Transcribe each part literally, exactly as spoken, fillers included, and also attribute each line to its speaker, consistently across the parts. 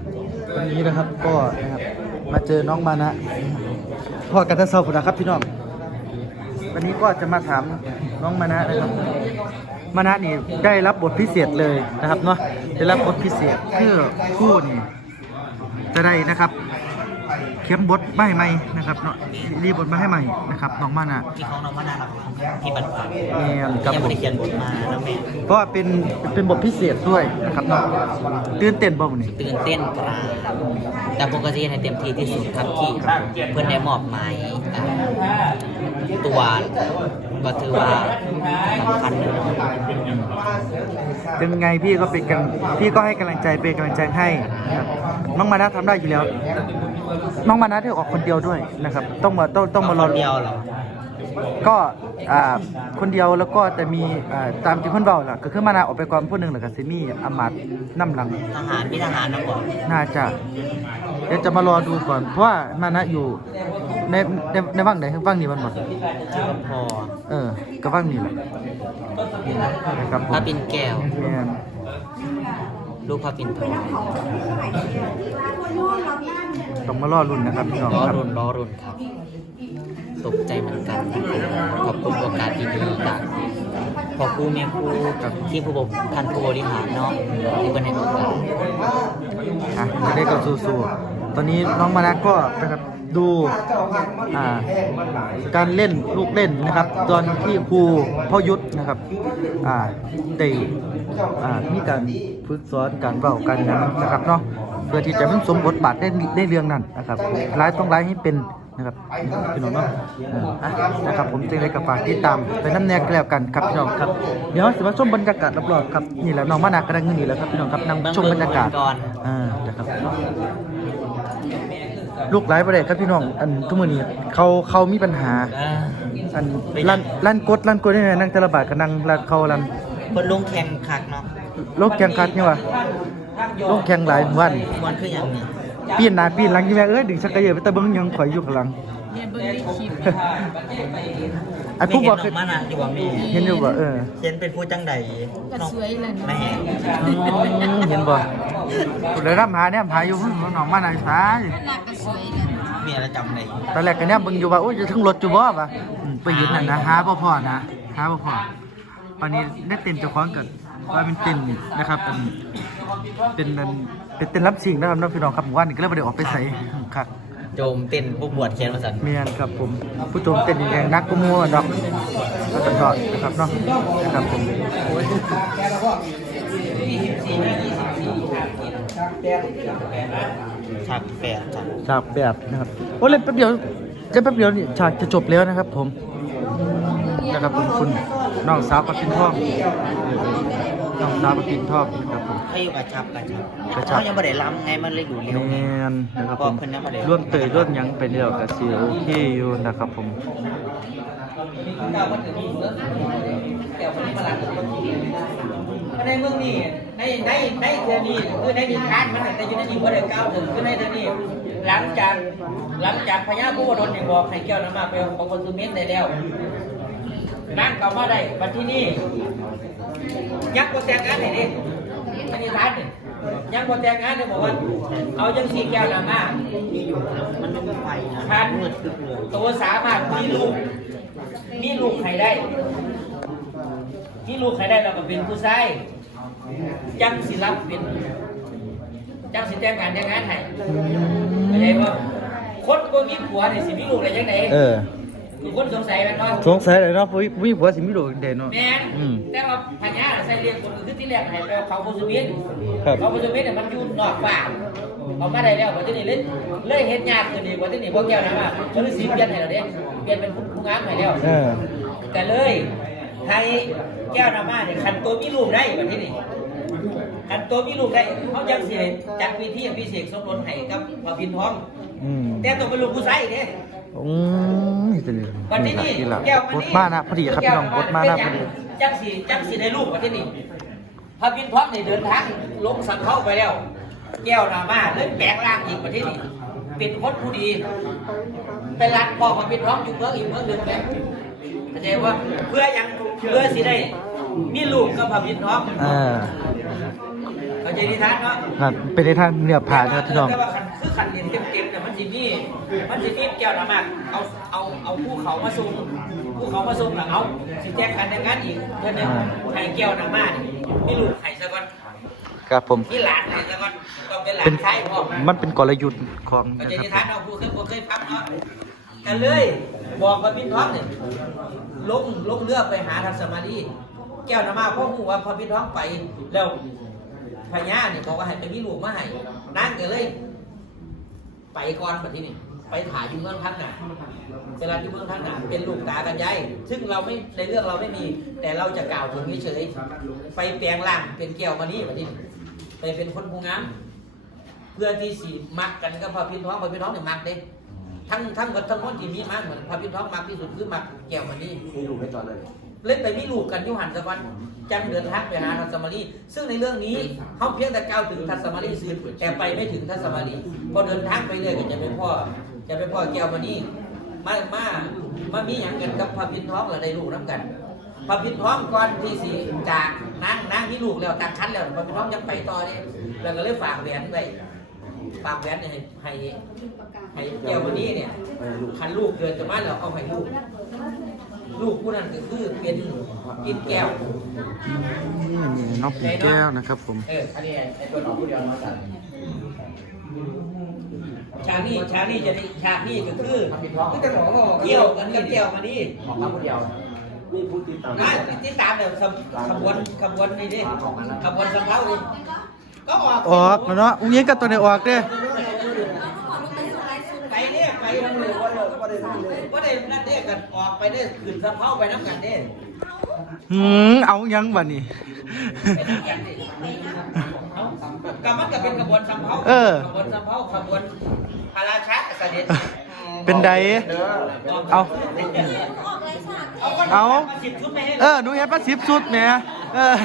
Speaker 1: วันนี้นะครับก็นะครับมาเจอน้องมานะพ่อกันทะเซาผุนะครับพี่น้องวันนี้ก็จะมาถามน้องมานะนะครับมานะนี่ได้รับบทพิเศษเลยนะครับเนาะได้รับบทพิเศษเพื่อคู่นี่จะได้นะครับเข็มบทไม่ใหม่นะครับเนาะรีบทมาให้ใหม่นะครับน้องมานะ
Speaker 2: ที่ของน้องมานาเราที่บัตรผ่าน
Speaker 1: แม่ครับผม
Speaker 2: ยังไม่ได้เขียนบทมาแล้วแม่
Speaker 1: เพราะว่าเป็นเป็นบทพิเศษด้วยนะครับเนาะตื่นเต้นบ่วันนี้
Speaker 2: ตื่นเต้นกราบแต่ปกติให้เต็มที่ที่สุดครับที่เพื่อนได้มอบหมายตัวก็ถือว่าสำคัญเลย
Speaker 1: เป็นไงพี่ก็เป็นกันพี่ก็ให้กำลังใจเป็นกำลังใจให้นะครับน้องมานะทำได้อยู่แล้วน้องมานะได้ออกคนเดียวด้วยนะครับต้องมาต้องต้องมารอ
Speaker 2: เดียวเหรอ
Speaker 1: ก็อ่าคนเดียวแล้วก็แต่มีอ่าตามที่เพื่อนเบาแหละก็คือมานะออกไปก่อนผู้หนึ่งหรือกับเซมี่อามัดน้ำหลัง
Speaker 2: ทหารพี่ทหารนะบอก
Speaker 1: น่าจะเดี๋ยวจะมารอดูก่อนเพราะว่ามานะอยู่ในในในว่างไหนว่างนี้มันหมด
Speaker 2: พอ
Speaker 1: เออก็ว่างนี้แหละนะครับ
Speaker 2: พระปิ่นแก้วลูกพระปิ่นทอง
Speaker 1: ต้องมารอรุ่นนะครับพี่น้อง
Speaker 2: รอรุ่นรอรุ่นครับตกใจเหมือนกันขอบคุณโอกาสดีๆจากพ่อครูแม่ครูกับที่ผู้บริท่านผู้บริหารเนาะที่เป็นในโอกาส
Speaker 1: อ่ะจะได้กับสู้ๆตอนนี้น้องมานะก็นะครับดูอ่าการเล่นลูกเล่นนะครับตอนที่ครูพ่อยุทธนะครับอ่าได้อ่ามีการฝึกสอนการเป่ากันนะครับเนาะเพื่อที่จะเป็นสมบทบาทได้ได้เรื่องนั้นนะครับร้ายต้องร้ายให้เป็นนะครับพี่น้องเนาะนะครับผมจึงได้กับฝากติดตามไปน้ำแนกแล้วกันครับพี่น้องครับเดี๋ยวสิมาชมบรรยากาศรอบๆครับนี่แหละน้องมานะกำลังนี่แหละครับพี่น้องครับนั่งชมบรรยากาศอ่านะครับลูกหลายประเด็นครับพี่น้องอันทุกมื้อนี้เขาเขามีปัญหาอันลั่นลั่นกดลั่นกดนี่นั่งตะละบาดกับนั่งลั่นเขาลั่น
Speaker 2: คนลงแข่งขักเนาะ
Speaker 1: ลงแข่งขัดนี่วะลงแข่งหลายวัน
Speaker 2: วันคืออย่างนี้
Speaker 1: ปีนหน้าปีนหลังยี่แม่เอ้ยดึงชักกระเยอะไปตะเบิ้งยังข่อยอยู่ข้างหลัง
Speaker 3: เนี่ยเบิ้งได้คลิป
Speaker 1: ไอ้ผู้บอก
Speaker 2: คือมันอ่ะอยู่ว่ามี
Speaker 1: เห็นอยู่บ่เออ
Speaker 2: เห็นเป็นผู้จังใด
Speaker 3: ก็สวยเลย
Speaker 2: แม่
Speaker 1: เห็นบ่ผู้ใดรับหาเนี่ยหาอยู่น้องมาหน่อยซ้าย
Speaker 3: น่าก็สวยเลย
Speaker 2: มีอะไรจำไหน
Speaker 1: ตอนแรกกันเนี่ยเบิ่งอยู่ว่าโอ้ยจะถึงรถอยู่บ่ป่ะไปยืนนั่นนะหาบ่พอนะหาบ่พอตอนนี้ได้เต้นเจ้าของกันว่าเป็นเต้นนะครับเป็นเป็นเป็นเต้นรับสิ่งนะครับน้องพี่น้องครับว่านี่ก็เลยบ่ได้ออกไปใส่ครับ
Speaker 2: โจมเต้นผู้บวชเขียนมาสั่น
Speaker 1: เมียนครับผมผู้โจมเต้นแรงนักก็มัวดอกแล้วก็ทอดนะครับเนาะนะครับผม
Speaker 2: ฉากแปด
Speaker 1: ฉากแบบนะครับโอ้เล่นแป๊บเดียวเล่นแป๊บเดียวนี่ฉากจะจบแล้วนะครับผมนะครับผมคุณน้องสาวกับพินทองน้องสาวกับพินทองนะครับผม
Speaker 2: ให้อยู่กับชับกันชับเขายังไม่ได้ล้ำไงมันเลยอยู่เร็ว
Speaker 1: แมนนะครับผมร่วมเตยร่วมยังไปเดียวกับซีโอเคอยู่นะครับผม
Speaker 4: ในเมืองนี้ในในในเดือนนี้คือในนิทานมันแต่อยู่ในนี้ว่าเดือนเก้าถึงคือในเดือนนี้หลังจากหลังจากพญาผู้วดลเนี่ยบอกให้แก้วน้ำมาไปของคนสุเมธได้แล้วนั่งกลับมาได้วันที่นี่ยักษ์คนแต่งงานไหนดิในนิทานเนี่ยยักษ์คนแต่งงานเนี่ยบอกว่าเอาจังสีแก้วน้ำมา
Speaker 2: มันไม่มีไฟ
Speaker 4: ทานตัวสามารถมีลูกมีลูกใครได้ที่ลูกใครได้เราก็เป็นผู้ชายจังสิรับเป็นจังสิแต่งงานแต่งงานให้อะไรวะคนคนมีผัวเนี่ยสิมีลูกอะไรยังไง
Speaker 1: เออ
Speaker 4: คือคนสงสัยมันเนาะ
Speaker 1: สงสัยเลยเนาะผู้มีผัวสิมีลูกเด่นเนาะ
Speaker 4: แม่แต่ว่าพญาใส่เรียกคนคือที่แรกให้ไปเขาผู้สุวินเขาผู้สุวินเนี่ยมันอยู่นอกป่าเขามาได้แล้ววันที่นี่เล่นเล่นเห็นยากตัวนี้วันที่นี่พวกแก้วนะว่าเขาเลยสีเปลี่ยนให้เราเด้เปลี่ยนเป็นผู้งามให้แล้วแต่เลยให้แก้วน้ำมาเนี่ยขันตัวมีลูกได้แบบนี้นี่ขันตัวมีลูกได้เขาจังสิจัดพิธีพิเศษสมรสให้กับพระพินทองแต่ต้องเป็นลูกผู้ชายเนี่ย
Speaker 1: อืม
Speaker 4: วันที่นี่
Speaker 1: แก้วกดมานะพอดีครับพี่น้องกดมานะพอดี
Speaker 4: จังสิจังสิได้ลูกวันที่นี่พระพินทองเนี่ยเดินทางลงสังเข้าไปแล้วแก้วน้ำมาเลยแปลงร่างอีกวันที่นี่เป็นคนผู้ดีเป็นรักพ่อพระพินทองอยู่เมืองอีกเมืองหนึ่งแล้วเข้าใจว่าเพื่อยังเพื่อสิได้มีลูกกับพระพินทองเข้าใจนิทานเนาะ
Speaker 1: นั่นเป็นในทางเนื้อผ้านะครับพี่น้อง
Speaker 4: แต่ว่าคันคือคันเรียนเต็มๆเนี่ยมันสิมีมันสิมีแก้วน้ำมากเอาเอาเอาภูเขามาส่งภูเขามาส่งแล้วเอาสิแจ้งกันในงานอีกเพื่อนเนี่ยให้แก้วน้ำมากมีลูกให้ซะก่อน
Speaker 1: ครับผม
Speaker 4: มีหลานให้ซะก่อนต้องเป็นหลา
Speaker 1: เป็น
Speaker 4: นชายพ่อ
Speaker 1: มันเป็นกลยุทธ์ของ
Speaker 4: เข้า
Speaker 1: นะ
Speaker 4: ใจ
Speaker 1: ค
Speaker 4: นิ
Speaker 1: รับ
Speaker 4: ทานเนาะผู้เคยผู้เคยพักเนาะกันเลยบอกกับพี่ท้องเนี่ยลงลงเรือไปหาทัศมารีแก้วน้ำมากเพราะหูว่าพอพี่ท้องไปแล้วพญาเนี่ยบอกว่าให้ไปมีลูกมาให้นั่งกันเลย ไปก่อนแบบที่นี่ไปถ่ายอยู่เมืองทักหนาเวลาที่เมืองทักหนาเป็นลูกตากันยายซึ่งเราไม่ในเรื่องเราไม่มี แต่เราจะกล่าวถึงเฉยๆไปแปลงร่างเป็นแก้วมานี่แบบนี้ไปเป็นคนผู้งามเพื่อที่สีมักกันกับพระพินท้องพระพินท้องเนี่ยมักเด้ทั้งทั้งหมดทั้งหมดที่มีมักเหมือนพระพินท้องมักที่สุดคือมักแก้วมานี่มีลูกให้ตอนเลยเล่นไปมีลูกกันอยุหันสักวันจังเดินทางไปหาทัศมารีซึ่งในเรื่องนี้เขาเพียงแต่กล่าวถึงทัศมารีสื่อแต่ไปไม่ถึงทัศมารีพอเดินทางไปเรื่อยก็จะเป็นพ่อจะเป็นพ่อแก้วมานี่มามามามีอย่างกันกับพระพินท้องหรือได้ลูกน้ำกันพระพินท้องก่อนที่สีจากนางนางมีลูกแล้วตั้งครรภ์แล้วพระพินท้องยังไปต่อเนี่ยแล้วก็เลยฝากแหวนไว้ฝากแหวนให้ให้ให้แก้วมานี่เนี่ยคันลูกเกิดจะมาแล้วเอาให้ลูกลูกผู้นั้นก็คือเป็นกินแก้ว
Speaker 1: นี่น้องปีแก้วนะครับผม
Speaker 4: เอออันนี้ไอ้ตัวหนอนผู้เดียวมาสั่นฉากนี้ฉากนี้จะได้ฉากนี้ก็คือคือจะบอกว่าเกี่ยวกันกับแก้วมานี่ของเขาผู้เดียวมีผู้ติดตามนะติดตามเนี่ยขบวนขบวนนี่ดิขบวนสำเภาดิก็ออก
Speaker 1: ออกแล้วเนาะอุ้งยิงกับตัวไหนออกเด้
Speaker 4: ไปเนี่ยไปทั้งเลยว่าเด้ว่าได้ว่าได้นั่นเด้กันออกไปได้ขึ้นสำเภาไปน้ำกันเด้
Speaker 1: หืมเอายังบ่นี่
Speaker 4: ไปน้ำกันดิเอากำมันก็เป็นขบวนสำเภา
Speaker 1: เออ
Speaker 4: ขบวนสำเภาขบวนพระราชาเสด็จ
Speaker 1: เป็นไดเอา
Speaker 4: เอา
Speaker 1: เอา
Speaker 4: สิบชุดไม่ให้
Speaker 1: เออหนูเห็นปลาสิบสุดแหมเออ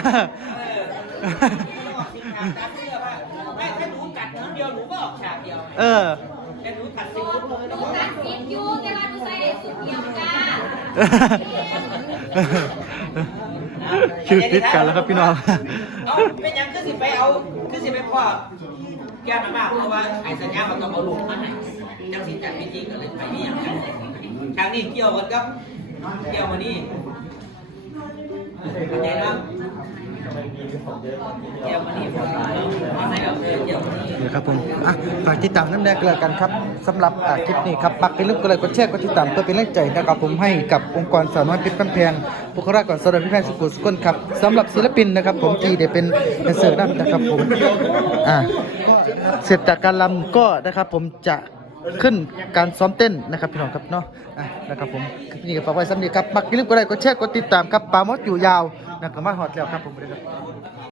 Speaker 4: ไม่ถ้าหนูกัดครั้งเดียวหนูก็ออกฉากเดียว
Speaker 1: เออ
Speaker 4: แต่หนูกัดสิบชุด
Speaker 3: หนูตัดสินอยู่แต่ว่าหนูใส่สุดเดียวจ้า
Speaker 1: ชื่อติดกันแล้วครับพี่น้อง
Speaker 4: เอาเป็นยังคือสิไปเอาคือสิไปพ่อแก้วน้ำมากเพราะว่าไอ้สัญญามันต้องเอาลูกมาให้จังสิจัดพิธีกันเลยไปนี่อย่างนั้นฉากนี้เกี่ยวกันครับเกี่ยวมานี่เข้าใจนะเกี่ยวมานี่ผมเอาใส่แบบเกี่ยวมานี่
Speaker 1: เดี๋ยวครับผมอ่ะฝากติดตามน้ำแดงกันแล้วกันครับสำหรับอ่าคลิปนี้ครับปักเป็นรูปกดไลค์กดแชร์กดติดตามเพื่อเป็นแรงใจนะครับผมให้กับองค์กรสาวน้อยเพชรกำแพงบุคลากรสาวน้อยเพชรกำแพงสุขุมสุขนครับสำหรับศิลปินนะครับผมที่ได้เป็นแดนเซอร์นั่นนะครับผมอ่าก็เสร็จจากการรำก็นะครับผมจะขึ้นการซ้อมเต้นนะครับพี่น้องครับเนาะอ่ะนะครับผมคลิปนี้ก็ฝากไว้สำหรับครับปักเป็นรูปกดไลค์กดแชร์กดติดตามครับปาโมดอยู่ยาวนะครับมาหอดแล้วครับผม